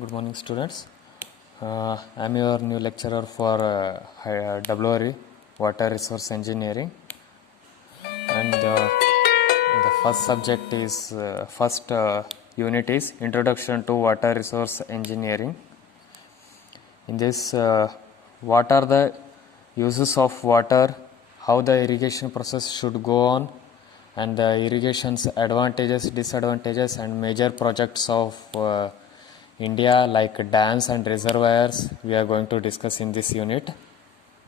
Good morning, students. I am your new lecturer for WRE, Water Resource Engineering, and the first subject is first unit is Introduction to Water Resource Engineering. In this, what are the uses of water, how the irrigation process should go on, and the irrigation's advantages, disadvantages, and major projects of India like dams and reservoirs we are going to discuss in this unit.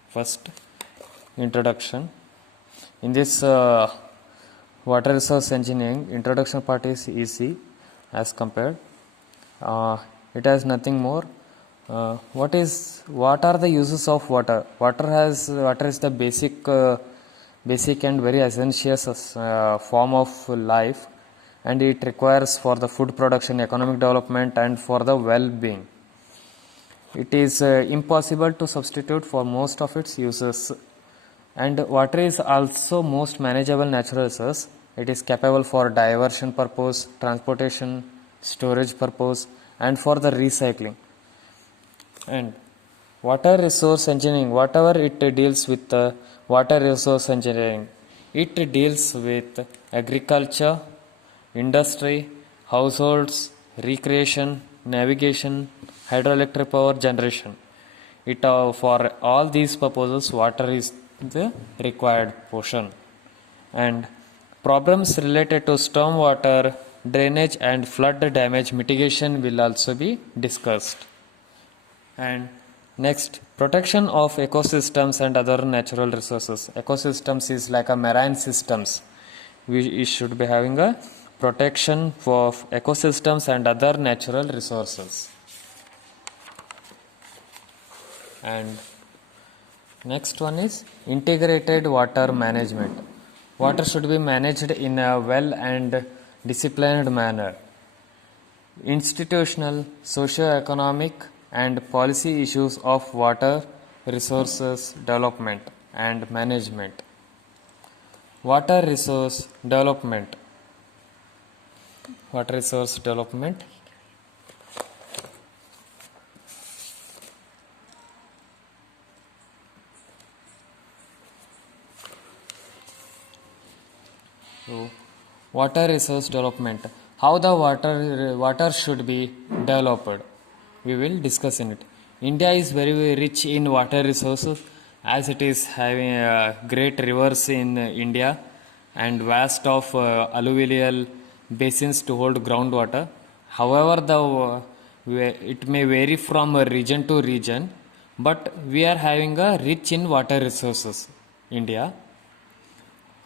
First, introduction. In this water resource engineering, introduction part is easy as compared. It has nothing more. What are the uses of water? Water is the basic and very essential form of life, and it requires for the food production, economic development, and for the well-being. It is impossible to substitute for most of its uses, and water is also most manageable natural resource. It is capable for diversion purpose, transportation, storage purpose, and for the recycling. And water resource engineering, whatever it deals with water resource engineering, it deals with agriculture, industry, households, recreation, navigation, hydroelectric power generation. For all these purposes, water is the required portion. And problems related to storm water, drainage, and flood damage mitigation will also be discussed. And next, protection of ecosystems and other natural resources. Ecosystems is like a marine systems. We should be having a protection for ecosystems and other natural resources. And next one is integrated water management. Water should be managed in a well and disciplined manner. Institutional, socio-economic, and policy issues of water resources development and management. Water resource development. Water resource development. So, water resource development. How the water should be developed, we will discuss in it. India is very rich in water resources, as it is having great rivers in India and vast of alluvial basins to hold groundwater. However, it may vary from region to region, but we are having a rich in water resources, India.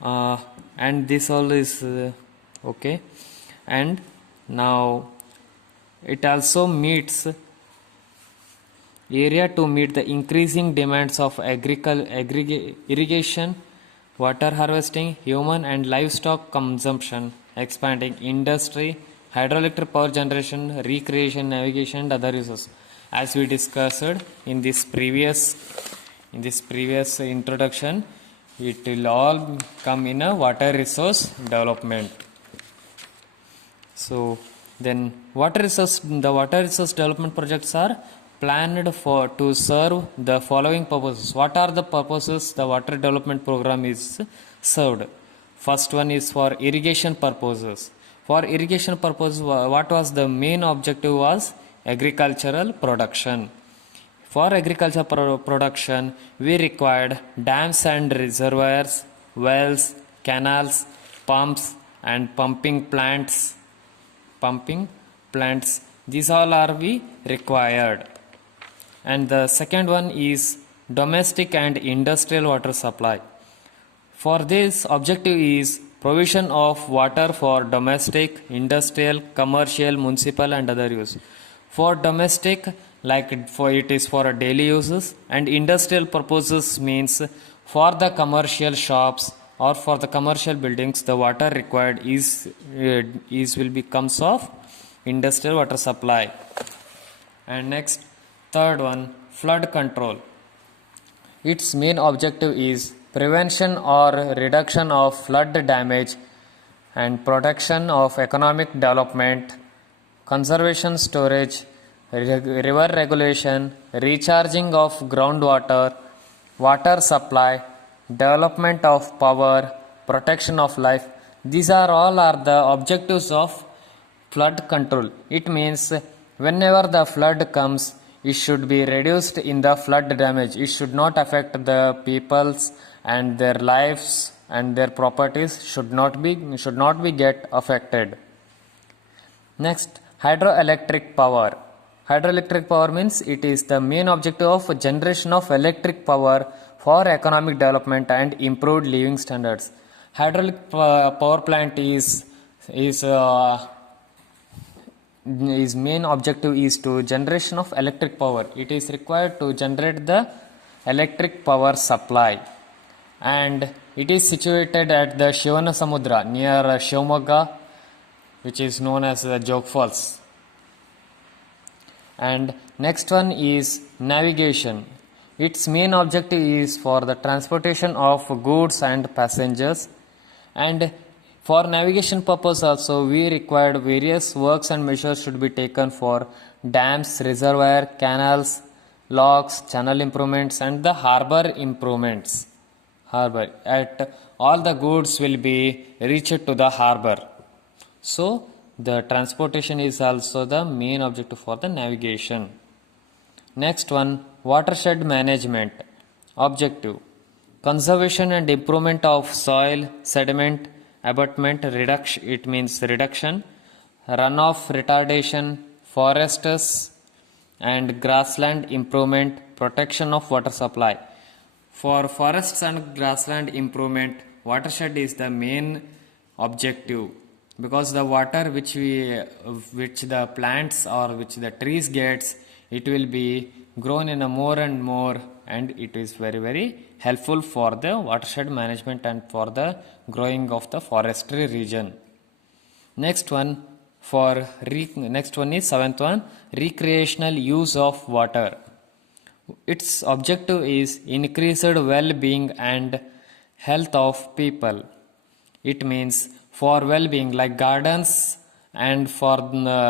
And this all is okay. And now it also meets area to meet the increasing demands of irrigation, water harvesting, human and livestock consumption, expanding industry, hydroelectric power generation, recreation, navigation, and other uses. As we discussed in this previous introduction, it will all come in a water resource development. So then the water resource development projects are planned to serve the following purposes. What are the purposes the water development program is served? First one is for irrigation purposes. For irrigation purposes, what was the main objective was agricultural production. For agricultural production, we required dams and reservoirs, wells, canals, pumps, and pumping plants. These all are we required. And the second one is domestic and industrial water supply. For this, objective is provision of water for domestic, industrial, commercial, municipal, and other use. For domestic, it is for daily uses, and industrial purposes means for the commercial shops or for the commercial buildings, the water required comes of industrial water supply. And next, third one, flood control. Its main objective is prevention or reduction of flood damage and protection of economic development, conservation, storage, river regulation, recharging of groundwater, water supply, development of power, protection of life. These are all are the objectives of flood control. It means whenever the flood comes, it should be reduced in the flood damage. It should not affect the peoples and their lives and their properties should not be get affected. Next, hydroelectric power. Hydroelectric power means it is the main objective of generation of electric power for economic development and improved living standards. Hydraulic power plant is his main objective is to generation of electric power. It is required to generate the electric power supply, and it is situated at the Shivana Samudra near Shivamogga, which is known as the Jog Falls. And next one is navigation. Its main objective is for the transportation of goods and passengers, and for navigation purpose also we required various works and measures should be taken for dams, reservoir, canals, locks, channel improvements and the harbor improvements. Harbor at all the goods will be reached to the harbor. So the transportation is also the main objective for the navigation. Next one, watershed management. Objective: conservation and improvement of soil, sediment, abatement, reduction. It means reduction, runoff retardation, forests and grassland improvement, protection of water supply. For forests and grassland improvement, watershed is the main objective, because the water which the plants or which the trees gets, it will be grown in a more and more, and it is very helpful for the watershed management and for the growing of the forestry region. Next one is seventh one, recreational use of water. Its objective is increased well-being and health of people. It means for well-being like gardens and for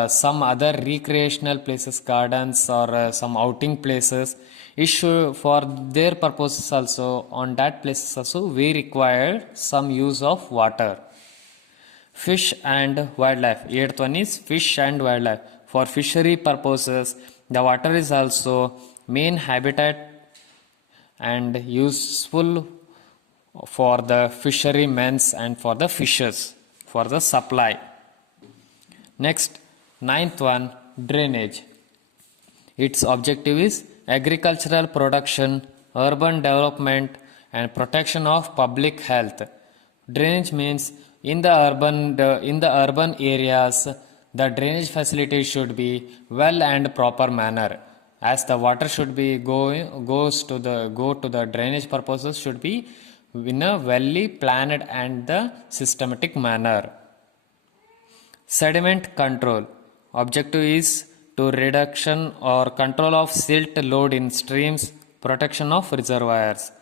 some other recreational places, gardens or some outing places, issue for their purposes also, on that places also we require some use of water. Fish and wildlife. Eighth one is fish and wildlife. For fishery purposes, the water is also main habitat and useful for the fishermen and for the fishes, for the supply. Next, ninth one, drainage. Its objective is agricultural production, urban development and protection of public health. Drainage means in the urban areas, the drainage facility should be well and proper manner, as the water should be go to the drainage purposes should be in a well planned and the systematic manner. Sediment control. Objective is to reduction or control of silt load in streams, protection of reservoirs.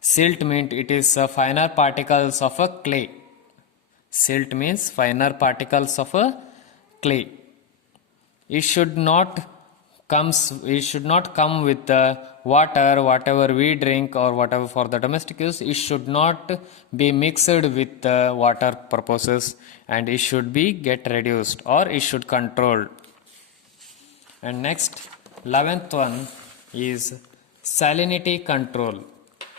Silt means it is finer particles of a clay. Silt means finer particles of a clay. It should not come with the water, whatever we drink or whatever for the domestic use. It should not be mixed with the water purposes, and it should be get reduced or it should control. And next, 11th one is salinity control.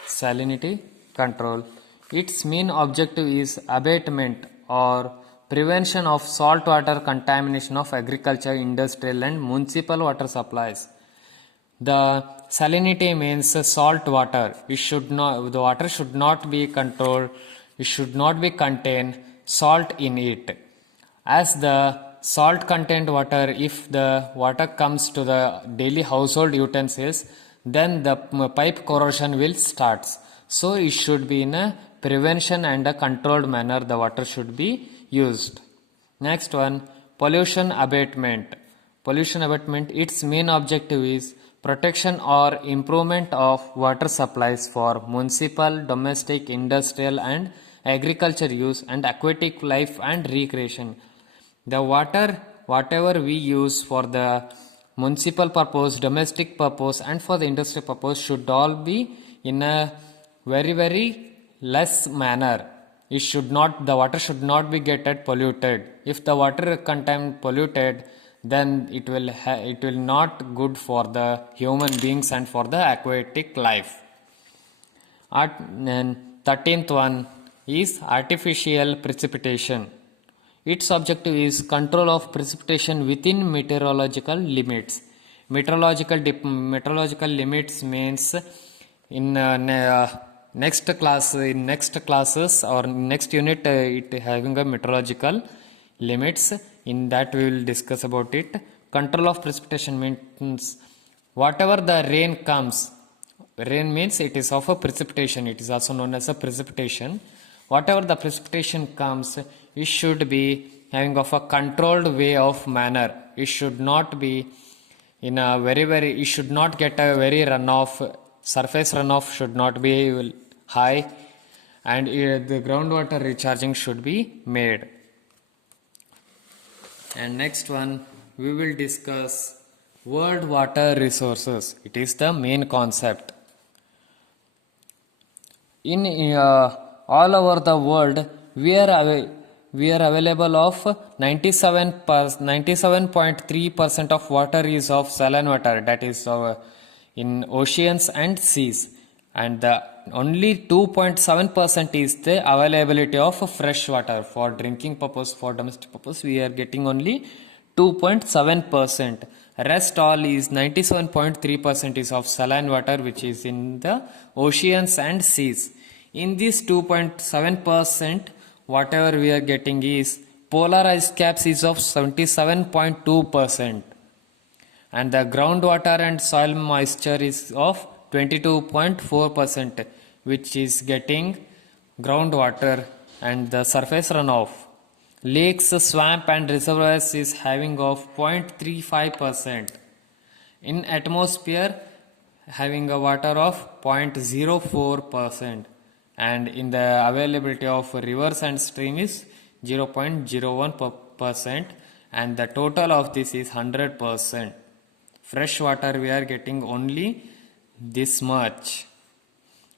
Salinity control. Its main objective is abatement or prevention of saltwater contamination of agriculture, industrial and municipal water supplies. The salinity means salt water. The water should not be controlled. It should not be contain salt in it. As the salt contained water, if the water comes to the daily household utensils, then the pipe corrosion will start. So it should be in a prevention and a controlled manner the water should be used. Next one, pollution abatement. Pollution abatement, its main objective is protection or improvement of water supplies for municipal, domestic, industrial and agriculture use and aquatic life and recreation. The water, whatever we use for the municipal purpose, domestic purpose, and for the industrial purpose should all be in a very less manner. It should not, the water should not be getted polluted. If the water content polluted, then it will not good for the human beings and for the aquatic life. And 13th one is artificial precipitation. Its objective is control of precipitation within meteorological limits. Meteorological limits means in next classes or next unit it having a meteorological limits. In that we will discuss about it. Control of precipitation means whatever the rain comes. Rain means it is of a precipitation. It is also known as a precipitation. Whatever the precipitation comes, it should be having of a controlled way of manner. It should not be in a it should not get a very runoff. Surface runoff should not be high, and the groundwater recharging should be made. And next one we will discuss world water resources. It is the main concept. In all over the world, we are available of 97.3% of water is of saline water, that is in oceans and seas, and the only 2.7% is the availability of fresh water for drinking purpose. For domestic purpose we are getting only 2.7%. Rest all is 97.3% is of saline water, which is in the oceans and seas. In this 2.7%, whatever we are getting is polar ice caps is of 77.2%, and the groundwater and soil moisture is of 22.4%, which is getting groundwater and the surface runoff. Lakes, swamp and reservoirs is having of 0.35%. In atmosphere having a water of 0.04%, and in the availability of rivers and stream is 0.01%, and the total of this is 100%. Fresh water we are getting only this much.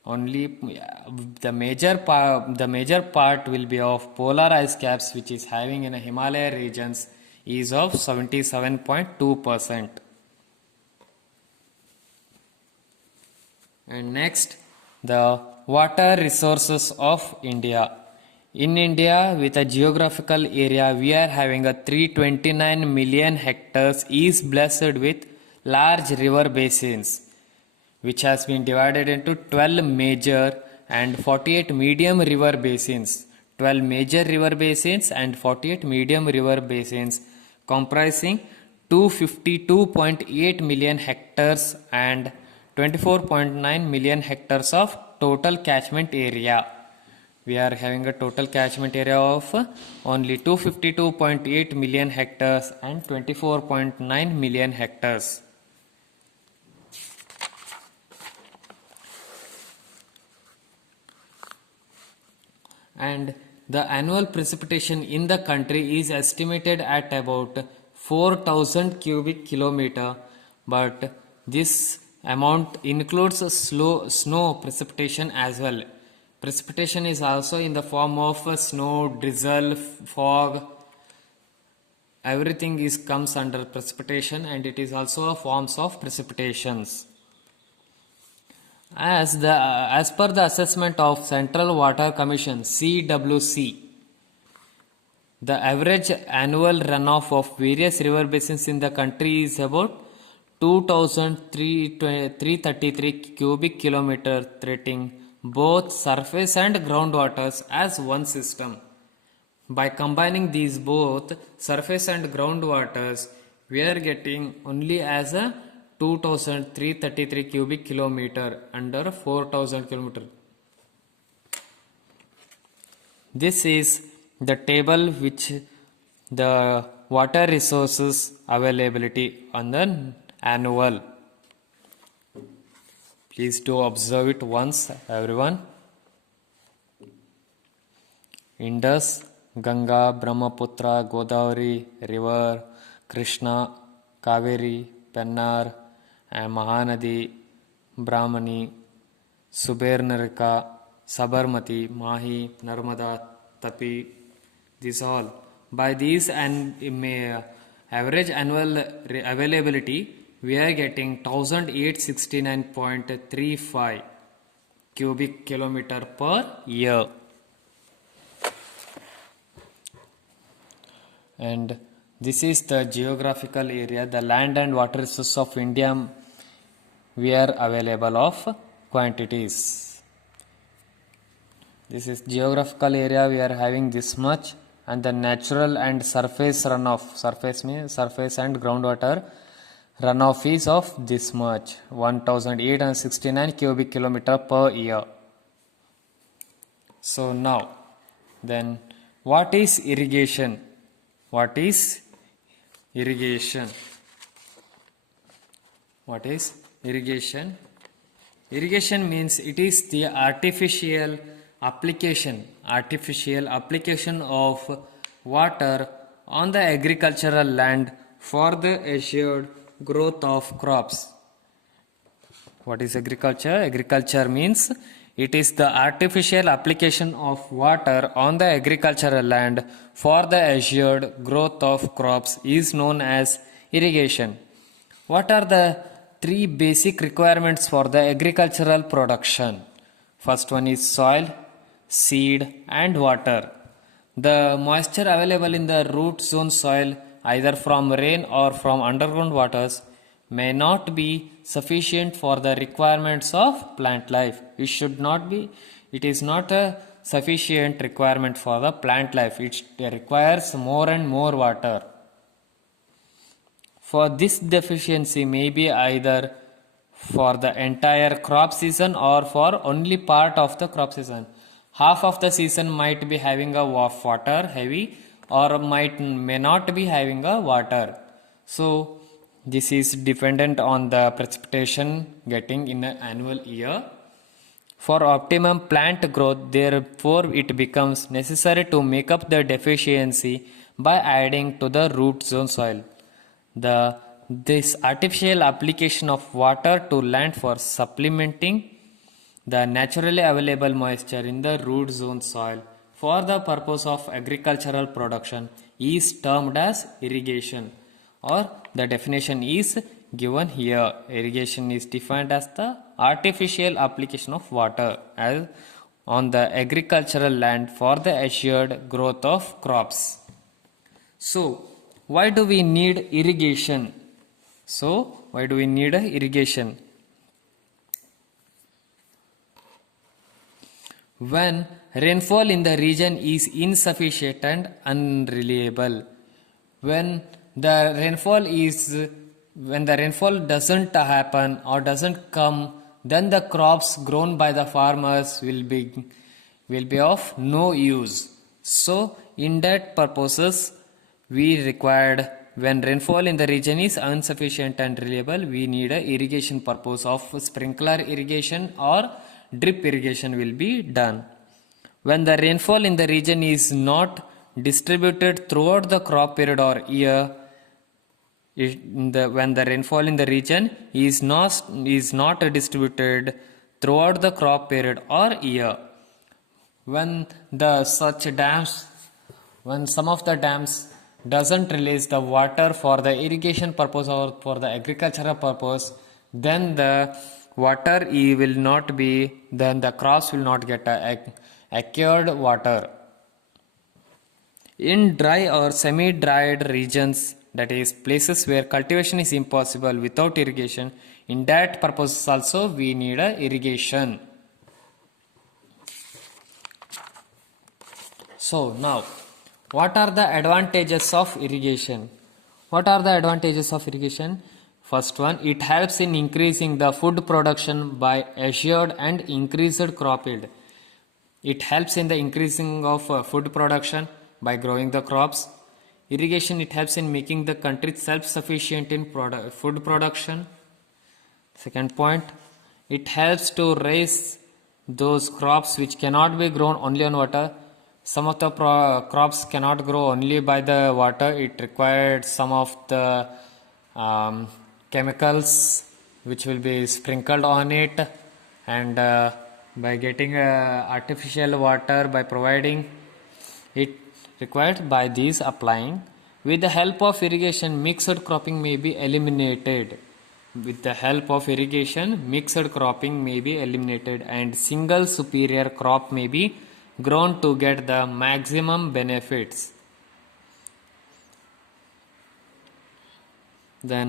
Only the major part will be of polar ice caps, which is having in the Himalaya regions is of 77.2%. And next, the water resources of India. In India, with a geographical area, we are having a 329 million hectares is blessed with large river basins, which has been divided into 12 major and 48 medium river basins. 12 major river basins and 48 medium river basins comprising 252.8 million hectares and 24.9 million hectares of total catchment area. We are having a total catchment area of only 252.8 million hectares and 24.9 million hectares. And the annual precipitation in the country is estimated at about 4,000 cubic kilometer, but this amount includes snow precipitation as well. Precipitation is also in the form of snow, drizzle, fog. Everything comes under precipitation, and it is also a forms of precipitations. As per the assessment of Central Water Commission (CWC), the average annual runoff of various river basins in the country is about 2,333 cubic kilometer, treating both surface and groundwaters as one system. By combining these both surface and groundwaters, we are getting only as a 2,333 cubic kilometer under 4,000 kilometer. This is the table which the water resources availability on the annual. Please do observe it once, everyone. Indus, Ganga, Brahmaputra, Godavari, River, Krishna, Kaveri, Pennar, Mahanadi, Brahmani, Subarnarekha, Sabarmati, Mahi, Narmada, Tapi, these all. By these and average annual availability, we are getting 1869.35 cubic kilometer per year. And this is the geographical area, the land and water resources of India where available of quantities. This is geographical area, we are having this much, and the natural and surface runoff, surface means surface and groundwater runoff is of this much, 1869 cubic kilometer per year. So now, then what is irrigation? What is irrigation? What is irrigation? Irrigation means it is the artificial application of water on the agricultural land for the assured growth of crops. What is agriculture? Agriculture means it is the artificial application of water on the agricultural land for the assured growth of crops is known as irrigation. What are the three basic requirements for the agricultural production? First one is soil, seed and water. The moisture available in the root zone soil, either from rain or from underground waters, may not be sufficient for the requirements of plant life. It is not a sufficient requirement for the plant life. It requires more and more water. For this deficiency may be either for the entire crop season or for only part of the crop season. Half of the season might be having a water heavy or may not be having a water. So this is dependent on the precipitation getting in an annual year. For optimum plant growth, therefore, it becomes necessary to make up the deficiency by adding to the root zone soil. This artificial application of water to land for supplementing the naturally available moisture in the root zone soil for the purpose of agricultural production is termed as irrigation, or the definition is given here. Irrigation is defined as the artificial application of water on the agricultural land for the assured growth of crops. So, why do we need irrigation? When rainfall in the region is insufficient and unreliable, when the rainfall doesn't happen or doesn't come, then the crops grown by the farmers will be of no use. So in that purposes we required, when rainfall in the region is insufficient and reliable, we need a irrigation purpose of sprinkler irrigation or drip irrigation will be done. When the rainfall in the region is not distributed throughout the crop period or year, when the rainfall in the region is not distributed throughout the crop period or year, when some of the dams doesn't release the water for the irrigation purpose or for the agricultural purpose, then the crops will not get acquired water. In dry or semi-dried regions, that is places where cultivation is impossible without irrigation, in that purpose also we need a irrigation. So now, what are the advantages of irrigation? First one, it helps in increasing the food production by assured and increased crop yield. It helps in the increasing of food production by growing the crops. Irrigation, it helps in making the country self-sufficient in food production. Second point, it helps to raise those crops which cannot be grown only on water. Some of the crops cannot grow only by the water. It required some of the chemicals which will be sprinkled on it, and by getting artificial water by providing it required by these applying. With the help of irrigation, mixed cropping may be eliminated. With the help of irrigation, mixed cropping may be eliminated and single superior crop may be grown to get the maximum benefits. Then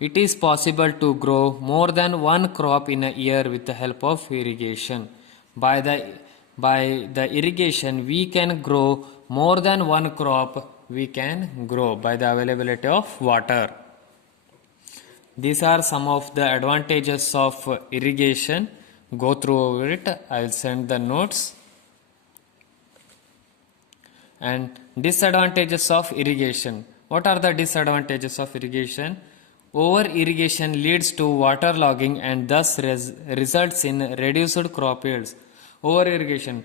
it is possible to grow more than one crop in a year with the help of irrigation. By the irrigation, we can grow more than one crop we can grow by the availability of water. These are some of the advantages of irrigation. Go through it. I will send the notes. And disadvantages of irrigation. What are the disadvantages of irrigation? Over irrigation leads to waterlogging and thus results in reduced crop yields. Over irrigation,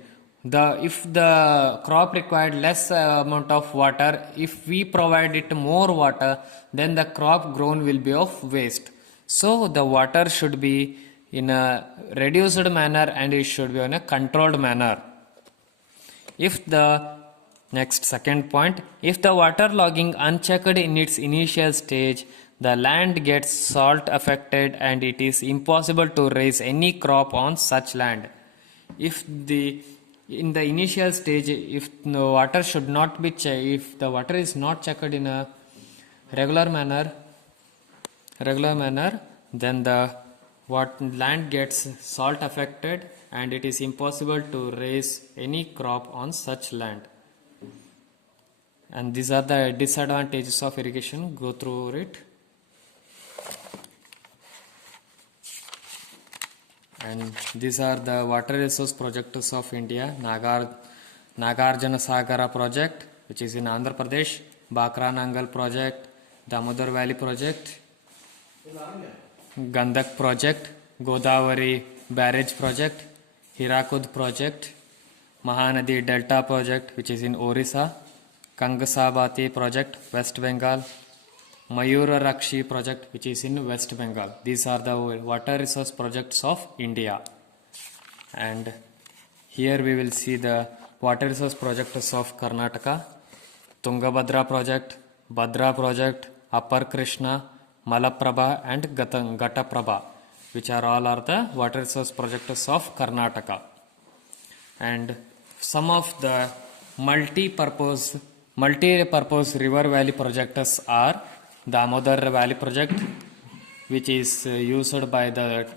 if the crop required less amount of water, if we provide it more water, then the crop grown will be of waste. So the water should be in a reduced manner and it should be in a controlled manner. Second point, if the waterlogging unchecked in its initial stage, the land gets salt affected and it is impossible to raise any crop on such land. In the initial stage, if the water should not be if the water is not checked in a regular manner, then the land gets salt affected and it is impossible to raise any crop on such land. And these are the disadvantages of irrigation. Go through it. And these are the water resource projects of India. Nagarjuna Sagara project, which is in Andhra Pradesh, Bakra Nangal project, Damodar Valley project, Gandak project, Godavari barrage project, Hirakud project, Mahanadi Delta project, which is in Orissa, Kangasabati project, West Bengal, Mayura Rakshi project, which is in West Bengal. These are the water resource projects of India. And here we will see the water resource projects of Karnataka: Tungabhadra project, Bhadra project, Upper Krishna, Malaprabha and Ghataprabha, which are the water resource projects of Karnataka. And some of the multi-purpose river valley projects are Damodar Valley project, which is used by the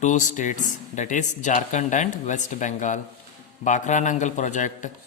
two states, that is Jharkhand and West Bengal. Bakra Nangal project,